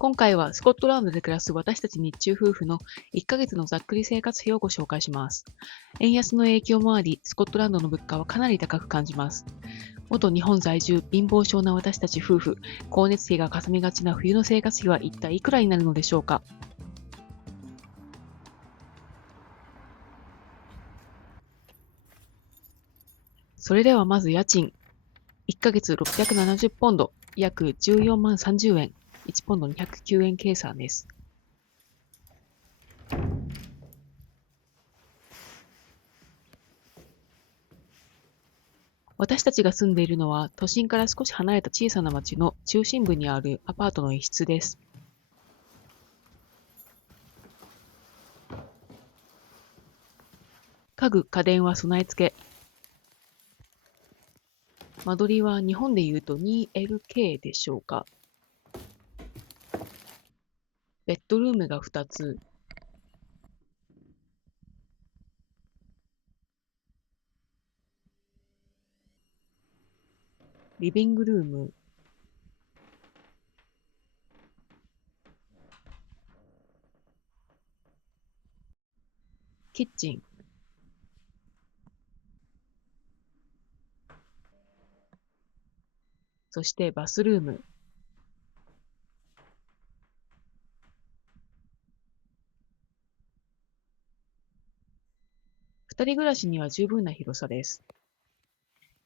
今回はスコットランドで暮らす私たち日中夫婦の1ヶ月のざっくり生活費をご紹介します。円安の影響もあり、スコットランドの物価はかなり高く感じます。元日本在住、貧乏症な私たち夫婦、光熱費がかさみがちな冬の生活費は一体いくらになるのでしょうか。それではまず家賃。1ヶ月670ポンド、約14万30円。1ポンド209円計算です。私たちが住んでいるのは都心から少し離れた小さな町の中心部にあるアパートの一室です。家具、家電は備え付け。間取りは日本でいうと 2LK でしょうか。ベッドルームが2つ。リビングルーム。キッチン。そしてバスルーム。2人暮らしには十分な広さです。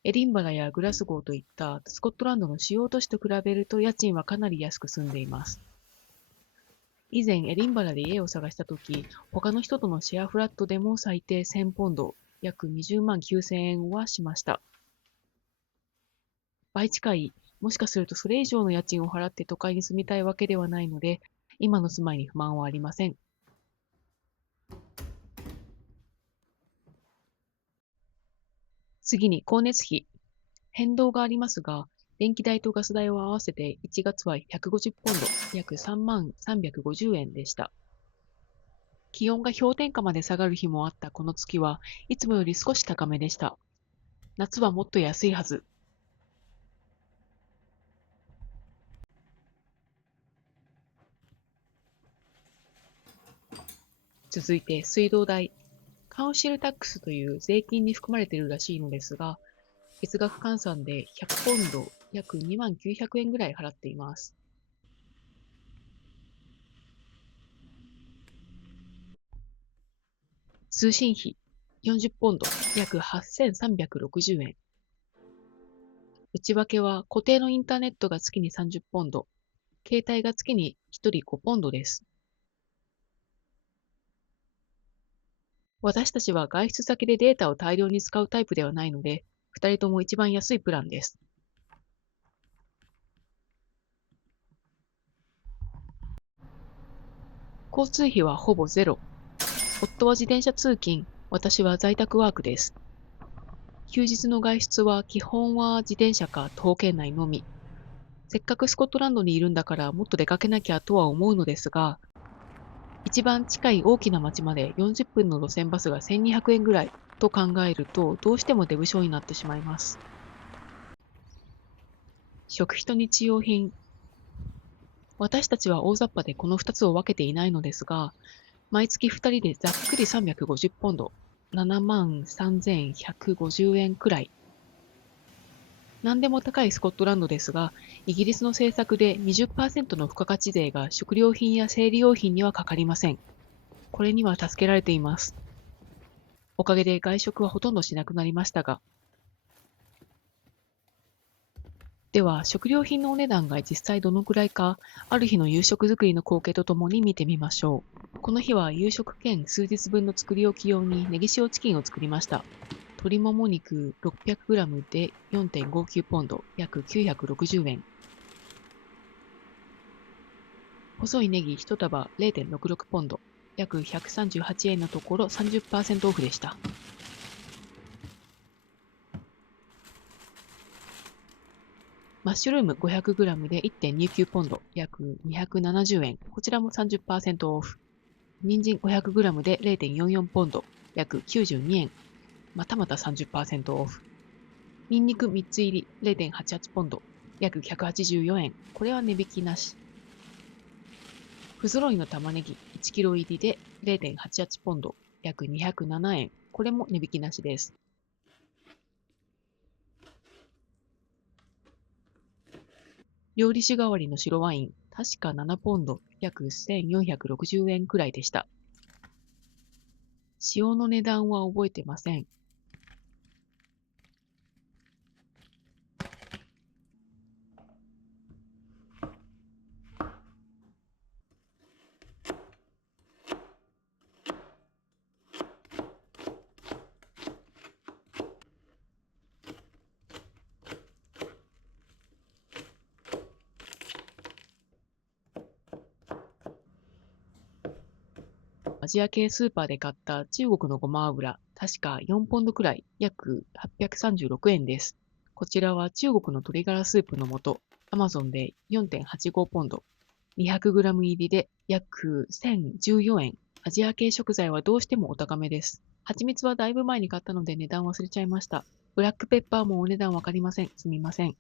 エディンバラやグラスゴーといったスコットランドの主要都市と比べると家賃はかなり安く住んでいます。以前エディンバラで家を探したとき、他の人とのシェアフラットでも最低1000ポンド、約20万9000円はしました。倍近い、もしかするとそれ以上の家賃を払って都会に住みたいわけではないので、今の住まいに不満はありません。次に光熱費。変動がありますが、電気代とガス代を合わせて1月は150ポンド、約3万350円でした。気温が氷点下まで下がる日もあったこの月はいつもより少し高めでした。夏はもっと安いはず。続いて水道代。カウンシルタックスという税金に含まれているらしいのですが、月額換算で100ポンド、約2万900円ぐらい払っています。通信費40ポンド、約8360円。内訳は固定のインターネットが月に30ポンド、携帯が月に1人5ポンドです。私たちは外出先でデータを大量に使うタイプではないので、2人とも一番安いプランです。交通費はほぼゼロ。夫は自転車通勤、私は在宅ワークです。休日の外出は基本は自転車か徒歩圏内のみ。せっかくスコットランドにいるんだからもっと出かけなきゃとは思うのですが、一番近い大きな町まで40分の路線バスが1200円ぐらいと考えると、どうしても出不精になってしまいます。食費と日用品。私たちは大雑把でこの2つを分けていないのですが、毎月2人でざっくり350ポンド、7万3150円くらい。何でも高いスコットランドですが、イギリスの政策で20%の付加価値税が食料品や生理用品にはかかりません。これには助けられています。おかげで外食はほとんどしなくなりましたが。では、食料品のお値段が実際どのくらいか、ある日の夕食作りの光景とともに見てみましょう。この日は夕食兼数日分の作り置き用にネギ塩チキンを作りました。鶏もも肉 600g で 4.59 ポンド、約960円。細いネギ1束 0.66 ポンド、約138円のところ 30% オフでした。マッシュルーム 500g で 1.29 ポンド、約270円。こちらも 30% オフ。人参 500g で 0.44 ポンド、約92円。またまた 30% オフ。ニンニク3つ入り 0.88 ポンド、約184円。これは値引きなし。不揃いの玉ねぎ1キロ入りで 0.88 ポンド、約207円。これも値引きなしです。料理酒代わりの白ワイン、確か7ポンド、約1460円くらいでした。塩の値段は覚えてません。アジア系スーパーで買った中国のごま油、確か4ポンドくらい、約836円です。こちらは中国の鶏ガラスープの素、アマゾンで 4.85 ポンド、200g 入りで約1014円。アジア系食材はどうしてもお高めです。蜂蜜はだいぶ前に買ったので値段忘れちゃいました。ブラックペッパーもお値段わかりません。すみません。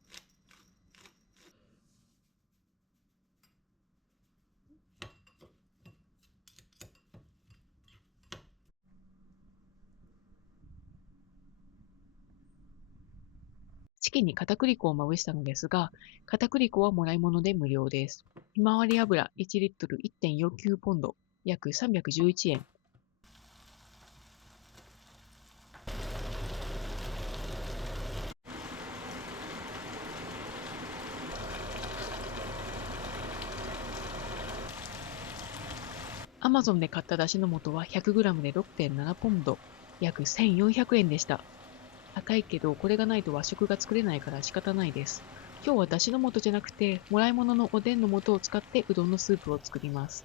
チキンに片栗粉をまぶしたのですが、片栗粉はもらい物で無料です。ひまわり油1リットル 1.49 ポンド、約311円。アマゾンで買っただしの素は 100g で 6.7 ポンド、約1400円でした。高いけど、これがないと和食が作れないから仕方ないです。今日はだしの素じゃなくて、もらい物のおでんの素を使ってうどんのスープを作ります。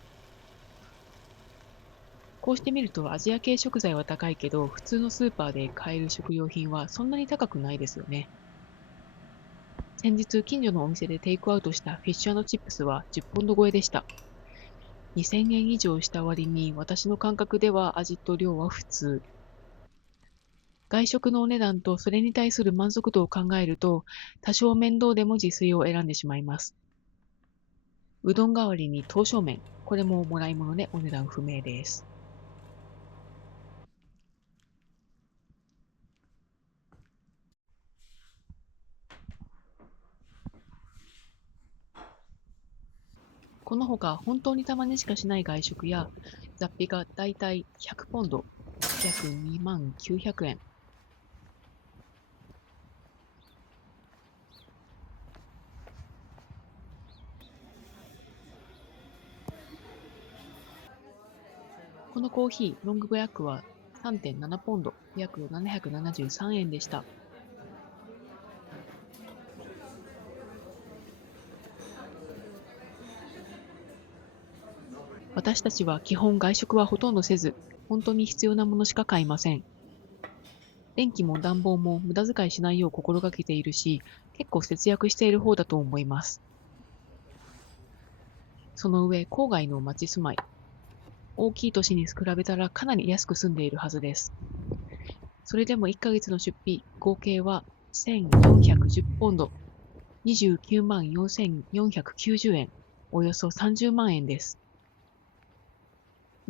こうしてみるとアジア系食材は高いけど、普通のスーパーで買える食料品はそんなに高くないですよね。先日、近所のお店でテイクアウトしたフィッシュ&チップスは10ポンド超えでした。2000円以上した割に、私の感覚では味と量は普通。外食のお値段とそれに対する満足度を考えると、多少面倒でも自炊を選んでしまいます。うどん代わりに刀削麺。これももらい物でお値段不明です。このほか、本当にたまにしかしない外食や雑費がだいたい100ポンド、約2万900円。このコーヒー、ロングブラックは3.7ポンド、約773円でした。私たちは基本外食はほとんどせず、本当に必要なものしか買いません。電気も暖房も無駄遣いしないよう心がけているし、結構節約している方だと思います。その上、郊外の町住まい。大きい都市に比べたらかなり安く住んでいるはずです。それでも1ヶ月の出費、合計は1410ポンド、29万4490円、およそ30万円です。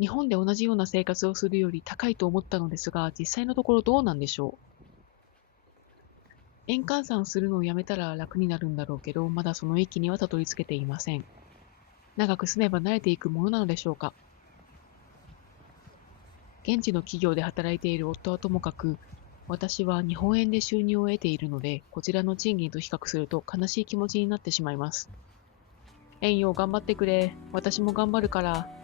日本で同じような生活をするより高いと思ったのですが、実際のところどうなんでしょう。円換算するのをやめたら楽になるんだろうけど、まだその域にはたどり着けていません。長く住めば慣れていくものなのでしょうか。現地の企業で働いている夫はともかく、私は日本円で収入を得ているので、こちらの賃金と比較すると悲しい気持ちになってしまいます。円よ、頑張ってくれ。私も頑張るから。